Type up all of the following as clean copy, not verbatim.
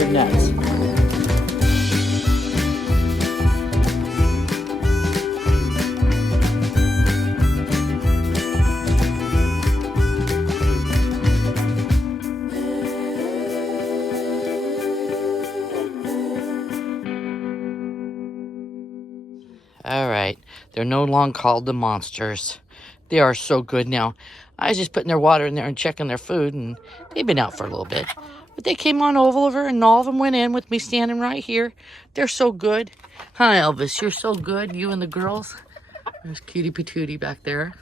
You're nuts. All right, they're no longer called the monsters. They are so good now. I was just putting their water in there and checking their food, and they've been out for a little bit. But they came on over, and all of them went in with me standing right here. They're so good. Hi, Elvis, you're so good, you and the girls. There's Cutie Patootie back there.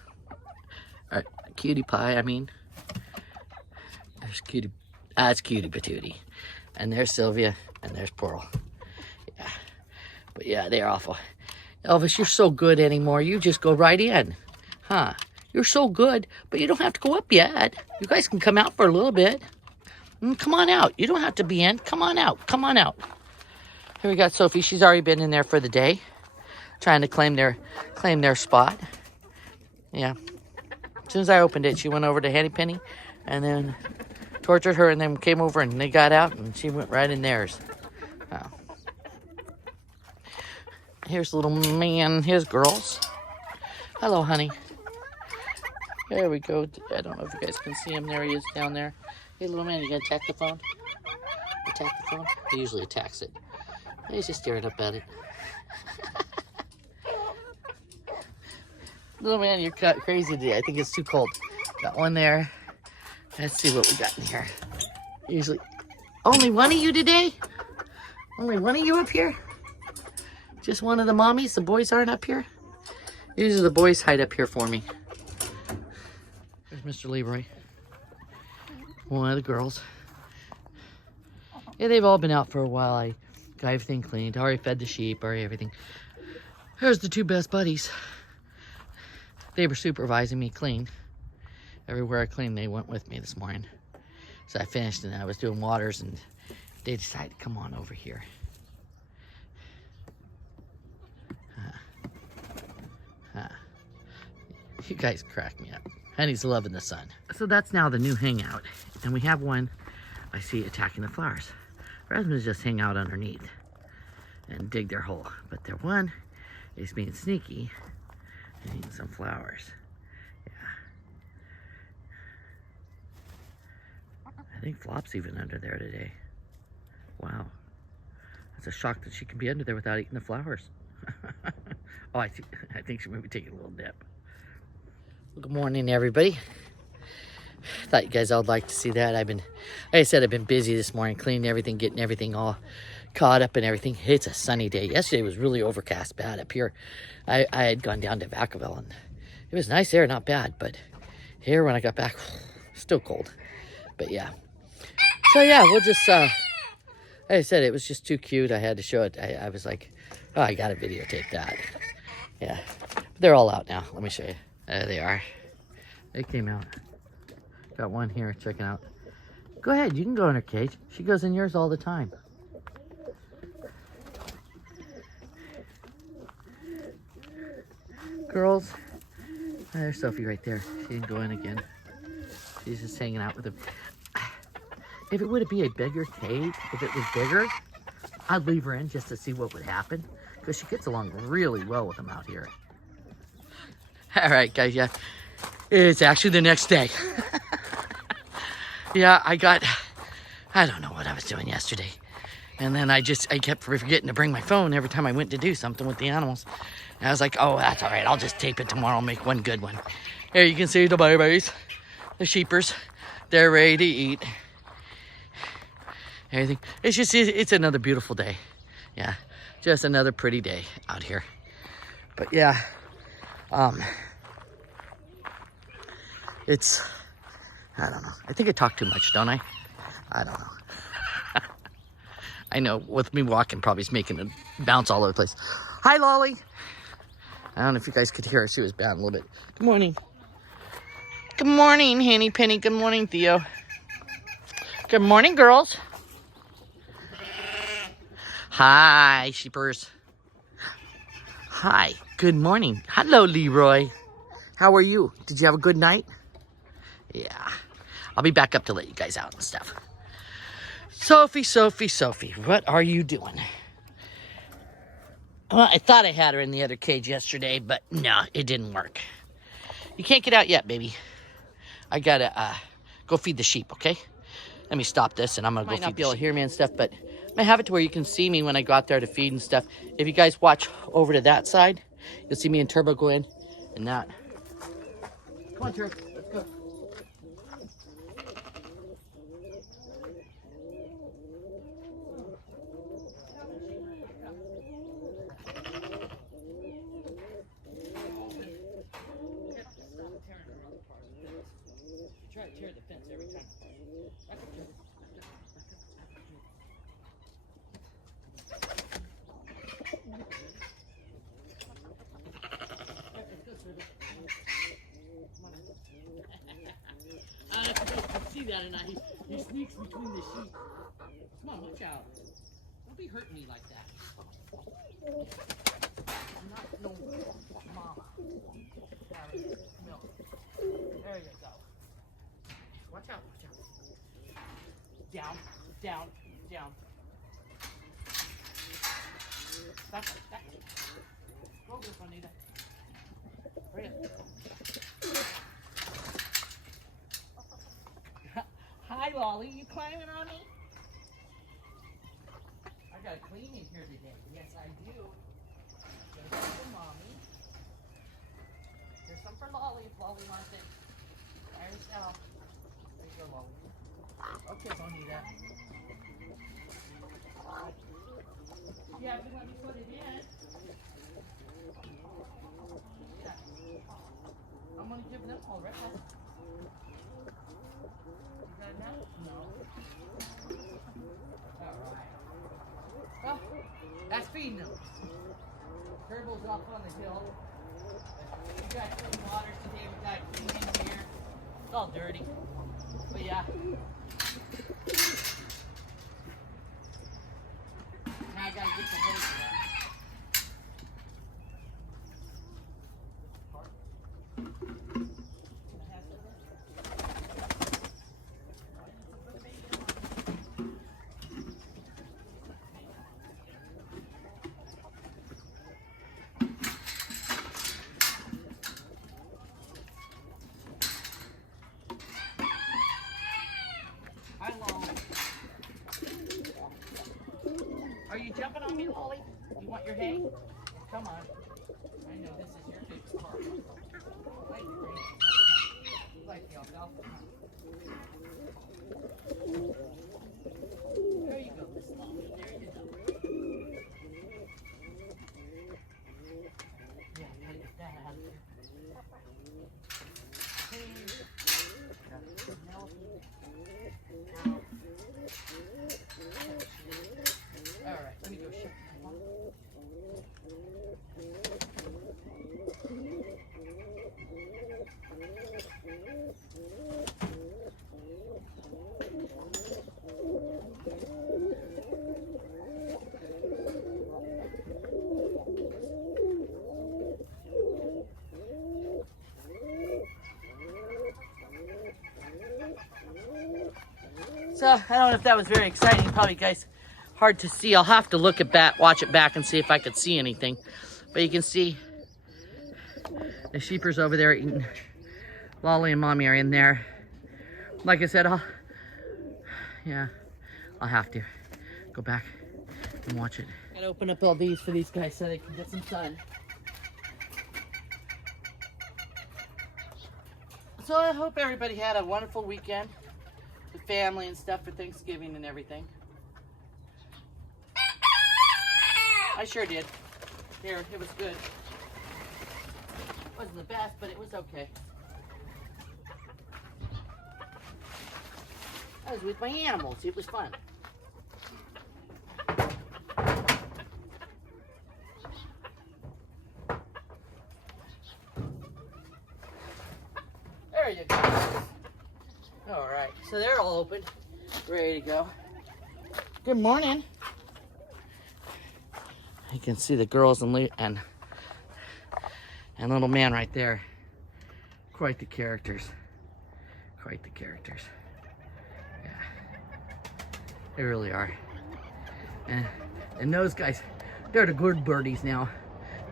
Cutie Pie, I mean. There's Cutie, that's Cutie Patootie. And there's Sylvia, and there's Pearl. Yeah, but yeah, they're awful. Elvis, you're so good anymore. You just go right in. Huh? You're so good, but you don't have to go up yet. You guys can come out for a little bit. Come on out. You don't have to be in. Come on out. Come on out. Here we got Sophie. She's already been in there for the day, trying to claim their spot. Yeah. As soon as I opened it, she went over to Henny Penny and then tortured her and then came over and they got out and she went right in theirs. Oh. Here's little man, his girls. Hello, honey. There we go. I don't know if you guys can see him. There he is down there. Hey, little man, you gonna attack the phone? Attack the phone? He usually attacks it. He's just staring up at it. Little man, you're crazy today. I think it's too cold. Got one there. Let's see what we got in here. Usually, only one of you today? Only one of you up here? Just one of the mommies? The boys aren't up here? Usually the boys hide up here for me. There's Mr. Leroy. One of the girls. Yeah, they've all been out for a while. I got everything cleaned. Already fed the sheep, already everything. Here's the two best buddies. They were supervising me clean. Everywhere I cleaned, they went with me this morning. So I finished and I was doing waters and they decided to come on over here. You guys crack me up. Honey's loving the sun. So that's now the new hangout. And we have one I see attacking the flowers. The rest of them just hang out underneath and dig their hole. But their one is being sneaky and eating some flowers. Yeah. I think Flop's even under there today. Wow. It's a shock that she can be under there without eating the flowers. Oh, I think she might be taking a little dip. Good morning, everybody. Thought you guys all would like to see that. Like I said, I've been busy this morning, cleaning everything, getting everything all caught up and everything. It's a sunny day. Yesterday was really overcast, bad up here. I had gone down to Vacaville and it was nice there, not bad. But here, when I got back, still cold. But yeah. So yeah, we'll just, like I said, it was just too cute. I had to show it. I was like, oh, I got to videotape that. Yeah. But they're all out now. Let me show you. There they are. They came out. Got one here checking out. Go ahead, you can go in her cage. She goes in yours all the time. Girls. There's Sophie right there. She didn't go in again. She's just hanging out with him. If it would be a bigger cage, if it was bigger, I'd leave her in just to see what would happen. Because she gets along really well with them out here. All right, guys, yeah. It's actually the next day. Yeah, I don't know what I was doing yesterday. And then I kept forgetting to bring my phone every time I went to do something with the animals. And I was like, oh, that's all right. I'll just tape it tomorrow and make one good one. Here you can see the babies, the sheepers. They're ready to eat. Everything. It's another beautiful day. Yeah, just another pretty day out here. But yeah, it's, I don't know. I think I talk too much, don't I? I don't know. I know, with me walking, probably is making it bounce all over the place. Hi, Lolly. I don't know if you guys could hear her. She was bouncing a little bit. Good morning. Good morning, Henny Penny. Good morning, Theo. Good morning, girls. Hi, sheepers. Hi. Good morning. Hello, Leroy. How are you? Did you have a good night? Yeah. I'll be back up to let you guys out and stuff. Sophie, Sophie, Sophie, what are you doing? Well, I thought I had her in the other cage yesterday, but no, it didn't work. You can't get out yet, baby. I gotta go feed the sheep, okay? Let me stop this and I'm gonna go feed the sheep. Might not be able to hear me and stuff, but I'm gonna have it to where you can see me when I go out there to feed and stuff. If you guys watch over to that side, you'll see me and Turbo go in and that. Come on, Turbo, let's go. Try to tear the fence every time. I see that, and he sneaks between the sheep. Come on, watch out. Don't be hurting me like that. I'm not no mama. No. There you go. Watch out, watch out. Down, down, down. Back, back. Go over, Juanita. Hurry up. Hi, Lolly. You climbing on me? I got a clean in here today. Yes, I do. There's some for Mommy. There's some for Lolly if Lolly wants it. By herself. There you go, Lolly. Okay, Bonita. Yeah, if you let me put it in. Yeah. I'm going to give them all right now. You got enough? No. Alright. Well, that's feeding them. Turbo's off on the hill. We got clean water today. We got clean in here. It's all dirty. But yeah. Now I gotta get the hose done. Are you jumping on me, Lolly? You want your hay? Come on. I know this is your favorite part. You like the alfalfa? There you go, Miss Lolly. There you go. Yeah, gotta get that out of here. Alright, let me go check. So, I don't know if that was very exciting. Probably, guys, hard to see. I'll have to look at back, watch it back and see if I could see anything. But you can see the sheepers over there eating. Lolly and Mommy are in there. Like I said, I'll have to go back and watch it. Gotta open up all these for these guys so they can get some sun. So I hope everybody had a wonderful weekend with family and stuff for Thanksgiving and everything. I sure did. Here, it was good. Wasn't the best, but it was okay. I was with my animals. It was fun. There you go. All right, so they're all open, ready to go. Good morning. You can see the girls and little man right there. Quite the characters. Quite the characters. Yeah. They really are. And those guys, they're the good birdies now.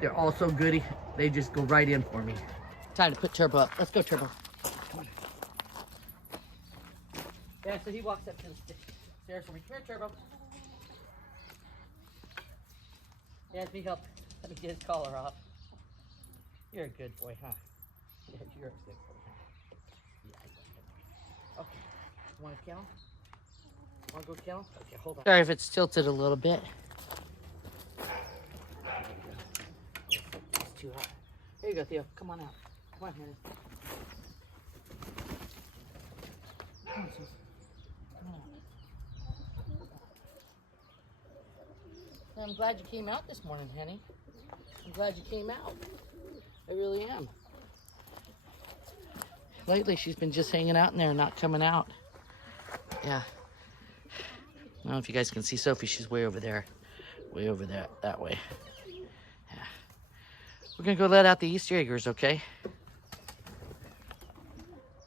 They're all so goody. They just go right in for me. Time to put Turbo up. Let's go, Turbo. Come on. Yeah, so he walks up to the stairs for me. Come here, Turbo. Yeah, let me help. Let me get his collar off. You're a good boy, huh? Yeah, you're a good boy, huh? Yeah, okay. You want to kill him? Want to go kill him? Okay, hold on. Sorry if it's tilted a little bit. It's too hot. There you go, Theo. Come on out. Come on, Hannah. Come on, sis. Come on. I'm glad you came out this morning, Henny. I'm glad you came out. I really am. Lately, she's been just hanging out in there and not coming out. Yeah. I don't know if you guys can see Sophie. She's way over there. Way over there, that way. Yeah. We're going to go let out the Easter eggers, okay?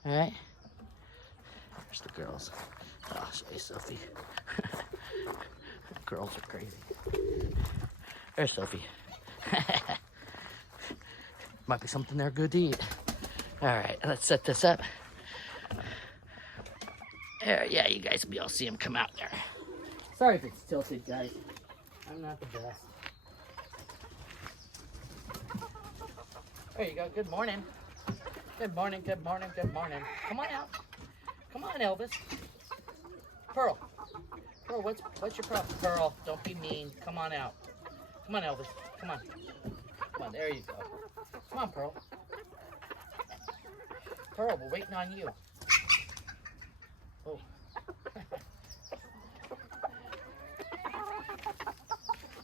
All right. There's the girls. Oh, I'll show you Sophie. Girls are crazy. There's Sophie. Might be something there good to eat. All right, let's set this up. There, yeah, you guys will be able to see him come out there. Sorry if it's tilted, guys. I'm not the best. There you go. Good morning. Good morning, good morning, good morning. Come on out. Come on, Elvis. Pearl. Pearl, what's your problem? Pearl, don't be mean. Come on out. Come on, Elvis. Come on. Come on, there you go. Come on, Pearl. Pearl, we're waiting on you. Oh.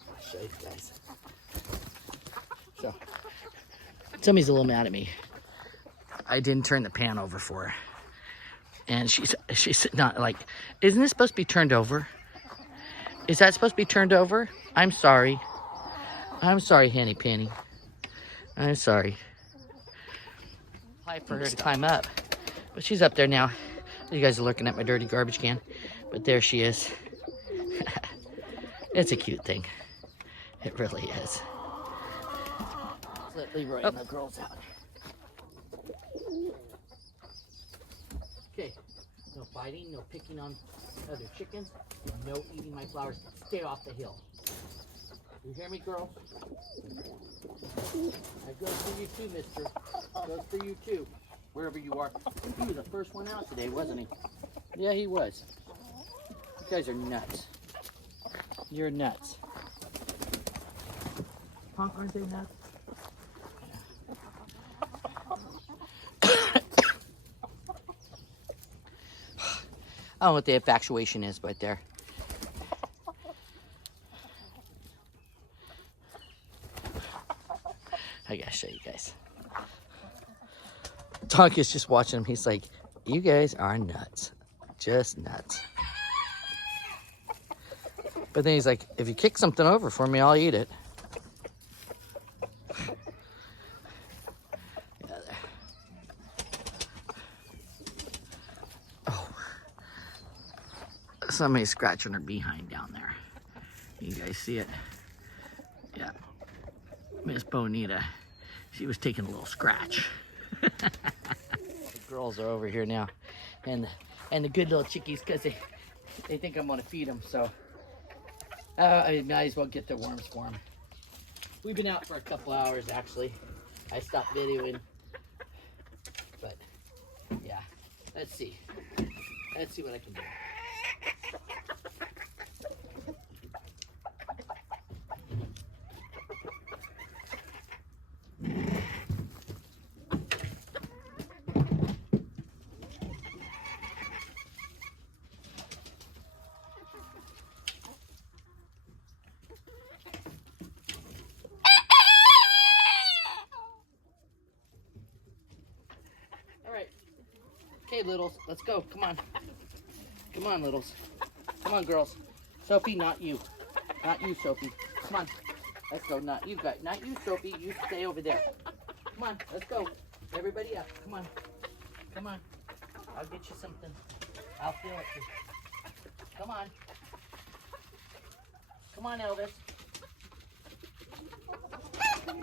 I'll show you guys. So, Tommy's a little mad at me. I didn't turn the pan over for her. And she's not like, isn't this supposed to be turned over? Is that supposed to be turned over? I'm sorry. I'm sorry, Hanny Panny. I'm sorry. High for her to climb up. But she's up there now. You guys are looking at my dirty garbage can. But there she is. It's a cute thing. It really is. Let's let Leroy and the girls out. Okay. No fighting, no picking on other chickens, and no eating my flowers. Stay off the hill. You hear me, girl? That goes for you too, mister. Goes for you too. Wherever you are. He was the first one out today, wasn't he? Yeah, he was. You guys are nuts. You're nuts. Huh? Aren't they nuts? I don't know what the infatuation is right there. I gotta show you guys. Tonk is just watching him. He's like, you guys are nuts. Just nuts. But then he's like, if you kick something over for me, I'll eat it. Yeah, there. Oh. Somebody's scratching her behind down there. You guys see it? Yeah. Miss Bonita. She was taking a little scratch. The girls are over here now. And the good little chickies, because they think I'm going to feed them. So I might as well get the worms for them. We've been out for a couple hours, actually. I stopped videoing. But, yeah. Let's see. Let's see what I can do. Okay, littles, let's go. Come on. Come on, littles. Come on, girls. Sophie, not you. Not you, Sophie. Come on. Let's go. Not you, guys. Not you, Sophie. You stay over there. Come on. Let's go. Everybody up. Come on. Come on. I'll get you something. I'll feel it. Come on. Come on, Elvis.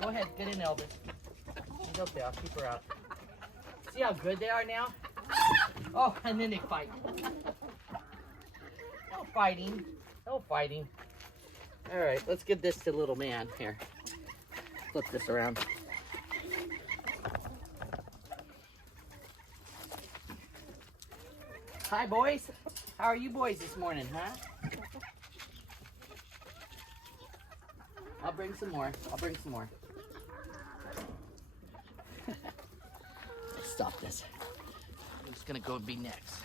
Go ahead, get in, Elvis. It's okay, I'll keep her out. See how good they are now? Oh, and then they fight. No fighting. No fighting. All right, let's give this to little man. Here. Flip this around. Hi, boys. How are you boys this morning, huh? I'll bring some more. I'll bring some more. Stop this. I'm just gonna go and be next.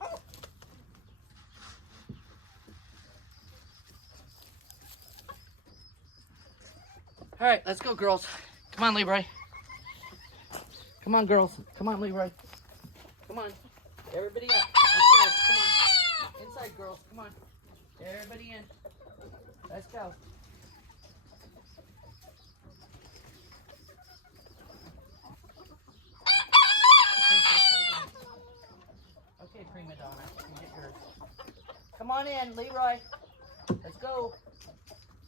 All right, let's go, girls. Come on, Leroy. Come on, girls. Come on, Leroy. Come on. Everybody up. Let's go. Come on. Inside, girls. Come on. Everybody in. Let's go. Okay, prima donna. You get yours. Come on in, Leroy. Let's go.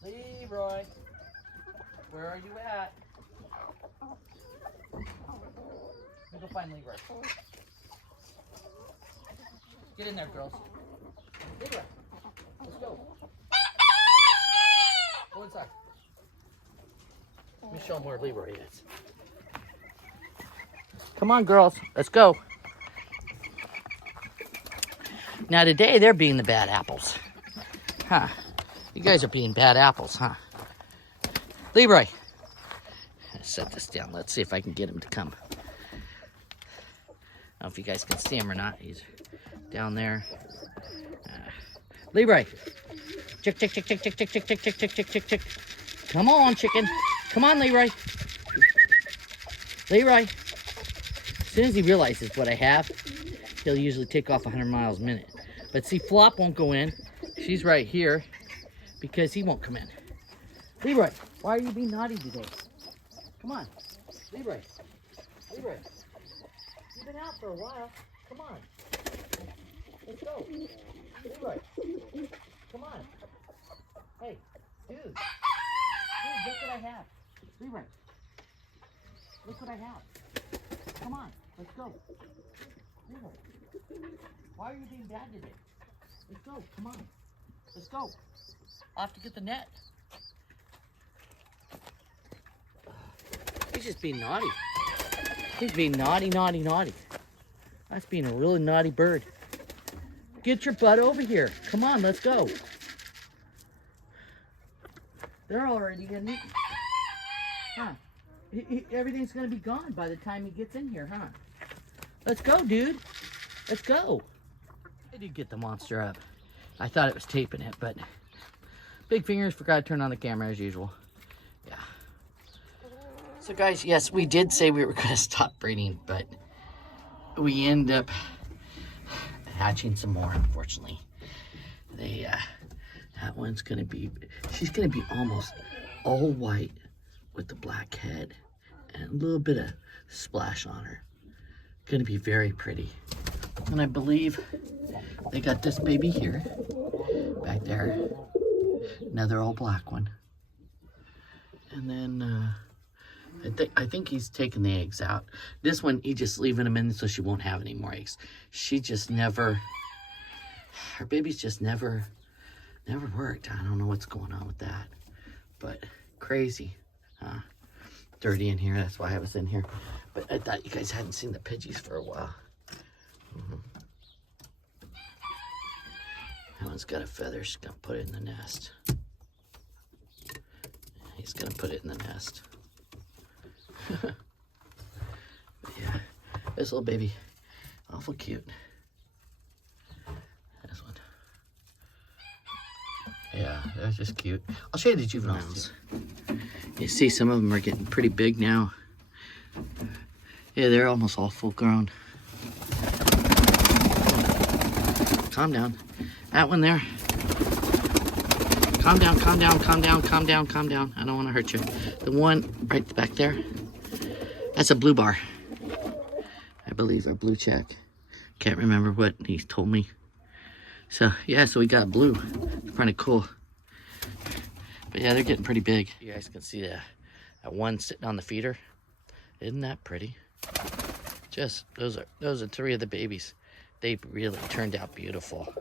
Leroy. Where are you at? Let me go find Leroy. Get in there, girls. Leroy. Let's go. Go inside. Let me show them where Leroy is. Come on, girls. Let's go. Now today, they're being the bad apples. Huh. You guys are being bad apples, huh? Leroy. Let's set this down. Let's see if I can get him to come. I don't know if you guys can see him or not. He's down there. Leroy. Chick, chick, chick, chick, chick, chick, chick, chick, chick, chick, chick, chick, chick. Come on, chicken. Come on, Leroy. Leroy. As soon as he realizes what I have, he'll usually take off 100 miles a minute. But see, Flop won't go in. She's right here because he won't come in. Leroy, why are you being naughty today? Come on. Leroy. Leroy. You've been out for a while. Come on. Let's go. Leroy. Come on. Hey, dude. Dude, look what I have. Leroy. Look what I have. Come on. Let's go. Leroy. Why are you being bad today? Let's go. Come on. Let's go. I'll have to get the net. He's just being naughty. He's being naughty, naughty, naughty. That's being a really naughty bird. Get your butt over here. Come on, let's go. They're already getting eaten. Huh. Everything's going to be gone by the time he gets in here, huh? Let's go, dude. Let's go. I did get the monster up. I thought it was taping it, but big fingers forgot to turn on the camera as usual. Yeah. So guys, yes, we did say we were going to stop breeding, but we end up hatching some more, unfortunately. That one's going to be, she's going to be almost all white with the black head and a little bit of splash on her. Going to be very pretty. And I believe they got this baby here, back there. Another all black one. And then I think he's taking the eggs out. This one, he's just leaving them in so she won't have any more eggs. She just never, her baby's just never worked. I don't know what's going on with that. But crazy. Dirty in here, that's why I was in here. But I thought you guys hadn't seen the Pidgeys for a while. That one's got a feather. She's gonna put it in the nest. He's gonna put it in the nest. Yeah, this little baby, awful cute. This one. Yeah, that's just cute. I'll show you the juveniles. You see some of them are getting pretty big now. Yeah, they're almost all full grown. Calm down. That one there. Calm down, calm down, calm down, calm down, calm down. I don't want to hurt you. The one right back there, that's a blue bar. I believe, or blue check. Can't remember what he told me. So, yeah, so we got blue. Kind of cool. But yeah, they're getting pretty big. You guys can see that one sitting on the feeder. Isn't that pretty? Just those are 3 of the babies. They really turned out beautiful.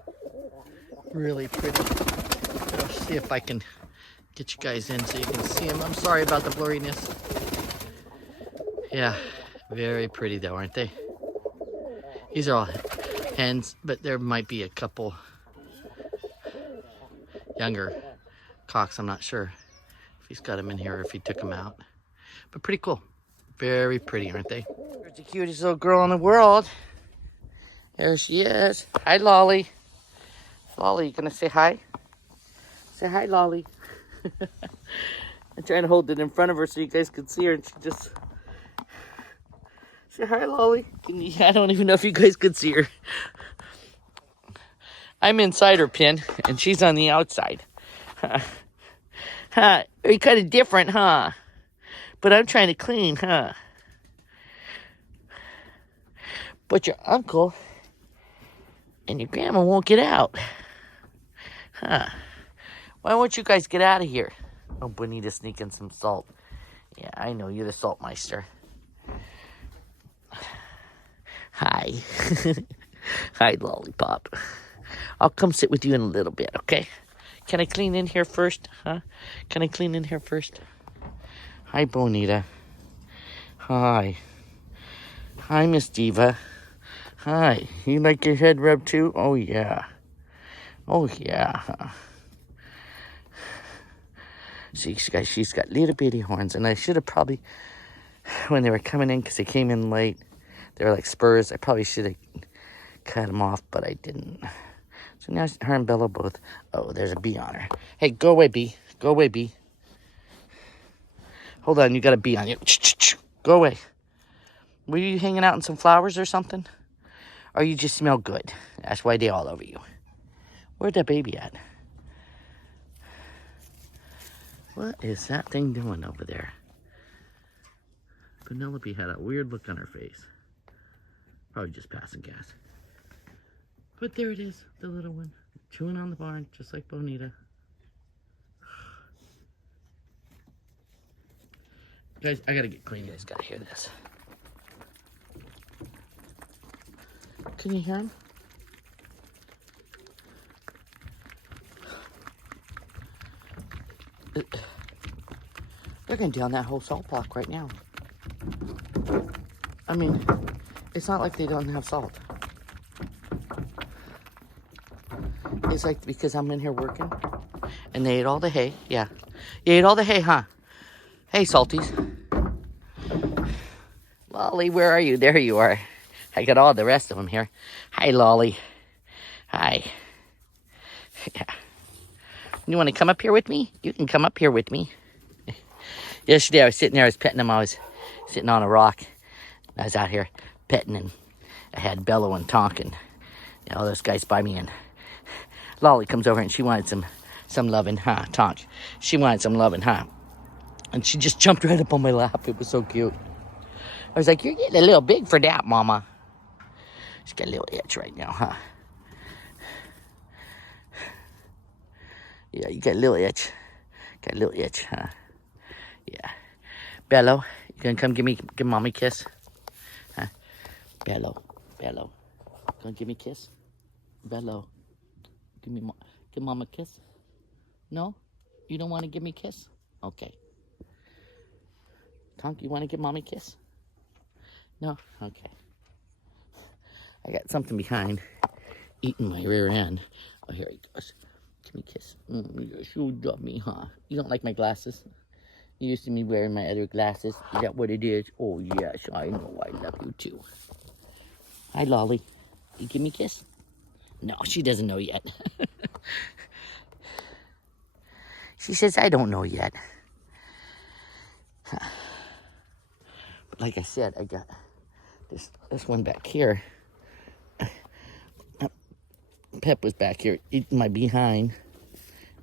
Really pretty. I'll see if I can get you guys in so you can see them. I'm sorry about the blurriness. Yeah, very pretty though, aren't they? These are all hens, but there might be a couple younger cocks. I'm not sure if he's got them in here or if he took them out. But pretty cool. Very pretty, aren't they? There's the cutest little girl in the world. There she is. Hi, Lolly. Lolly, you gonna say hi? Say hi, Lolly. I'm trying to hold it in front of her so you guys can see her, and she just... Say hi, Lolly. I don't even know if you guys could see her. I'm inside her pen, and she's on the outside. Huh? You're kind of different, huh? But I'm trying to clean, huh? But your uncle and your grandma won't get out. Huh? Why won't you guys get out of here? Oh, Bonita's sneaking some salt. Yeah, I know, you're the salt meister. Hi. Hi, Lollipop. I'll come sit with you in a little bit, okay? Can I clean in here first, huh? Can I clean in here first? Hi, Bonita. Hi. Hi, Miss Diva. Hi. You like your head rubbed too? Oh, yeah. Oh, yeah. See, she's got little bitty horns, and I should have probably, when they were coming in, because they came in late, they were like spurs, I probably should have cut them off, but I didn't. So now her and Bella both, oh, there's a bee on her. Hey, go away, bee. Go away, bee. Hold on, you got a bee on you. Go away. Were you hanging out in some flowers or something? Or you just smell good? That's why they all over you. Where'd that baby at? What is that thing doing over there? Penelope had a weird look on her face. Probably just passing gas. But there it is, the little one. Chewing on the barn, just like Bonita. Guys, I gotta get clean. You guys gotta hear this. Can you hear him? They're going down that whole salt block right now. I mean, it's not like they don't have salt. It's like because I'm in here working and they ate all the hay. Yeah. You ate all the hay, huh? Hey, Salties. Lolly, where are you? There you are. I got all the rest of them here. Hi, Lolly. Hi. Yeah. You want to come up here with me? You can come up here with me. Yesterday, I was sitting there, I was petting him. I was sitting on a rock. I was out here petting, and I had Bello and Tonk and all those guys by me. And Lolly comes over, and she wanted some loving, huh? Tonk. She wanted some loving, huh? And she just jumped right up on my lap. It was so cute. I was like, you're getting a little big for that, Mama. She's got a little itch right now, huh? Yeah, you got a little itch. Got a little itch, huh? Yeah. Bello, you gonna come give Mommy a kiss? Huh? Bello. Gonna give me a kiss? Bello. Give Mama a kiss? No? You don't want to give me a kiss? Okay. Tonk, you want to give Mommy a kiss? No? Okay. I got something behind eating my rear end. Oh, here he goes. Give me a kiss. You love me, huh? You don't like my glasses? You used to me wearing my other glasses. Is that what it is? Oh, yes, I know. I love you, too. Hi, Lolly. You give me a kiss? No, she doesn't know yet. She says, I don't know yet. But like I said, I got this one back here. Pep was back here eating my behind.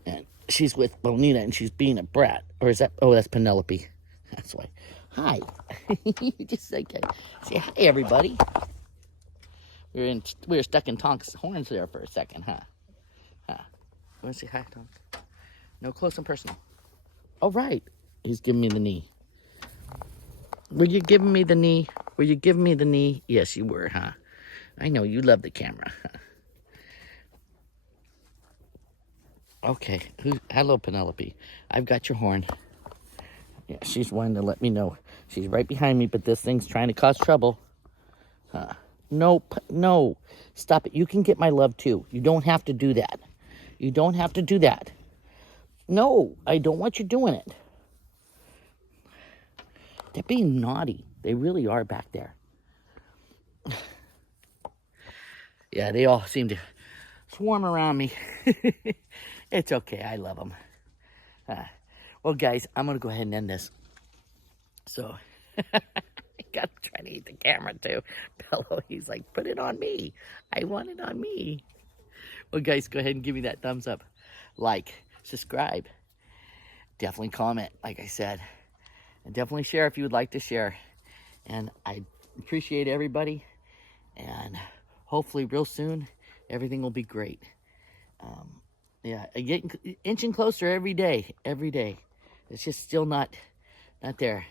And she's with Bonita, and she's being a brat. Or is that... Oh, that's Penelope. That's why. Hi. Just like say hi, everybody. We were stuck in Tonk's horns there for a second, huh? want to say hi, Tom? No, close and personal. All right. He's giving me the knee. Were you giving me the knee? Were you giving me the knee? Yes, you were, huh? I know you love the camera. Okay. Hello, Penelope. I've got your horn. Yeah, she's wanting to let me know. She's right behind me, but this thing's trying to cause trouble. Nope. No. Stop it. You can get my love, too. You don't have to do that. You don't have to do that. No, I don't want you doing it. They're being naughty. They really are back there. Yeah, they all seem to swarm around me. It's okay. I love them. Well, guys, I'm going to go ahead and end this. So, I got trying to eat the camera, too. Bello, he's like, put it on me. I want it on me. Well, guys, go ahead and give me that thumbs up. Like, subscribe. Definitely comment, like I said. And definitely share if you would like to share. And I appreciate everybody. And hopefully real soon, everything will be great. Yeah, getting inching closer every day. Every day. It's just still not there.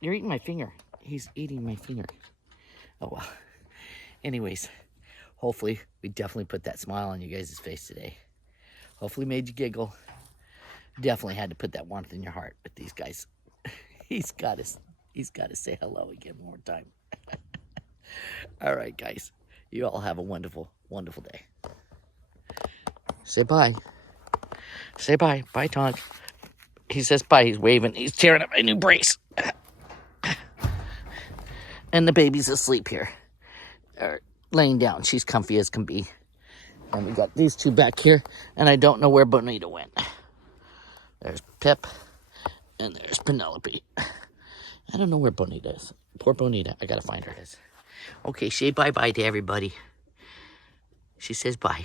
You're eating my finger. He's eating my finger. Oh, well. Anyways, hopefully we definitely put that smile on you guys' face today. Hopefully made you giggle. Definitely had to put that warmth in your heart with these guys. He's got to say hello again one more time. All right, guys. You all have a wonderful, wonderful day. Say bye. Say bye. Bye, Tonk. He says bye. He's waving. He's tearing up my new brace. And the baby's asleep here. Or laying down. She's comfy as can be. And we got these two back here. And I don't know where Bonita went. There's Pip. And there's Penelope. I don't know where Bonita is. Poor Bonita. I gotta find her. Okay, say bye-bye to everybody. She says bye.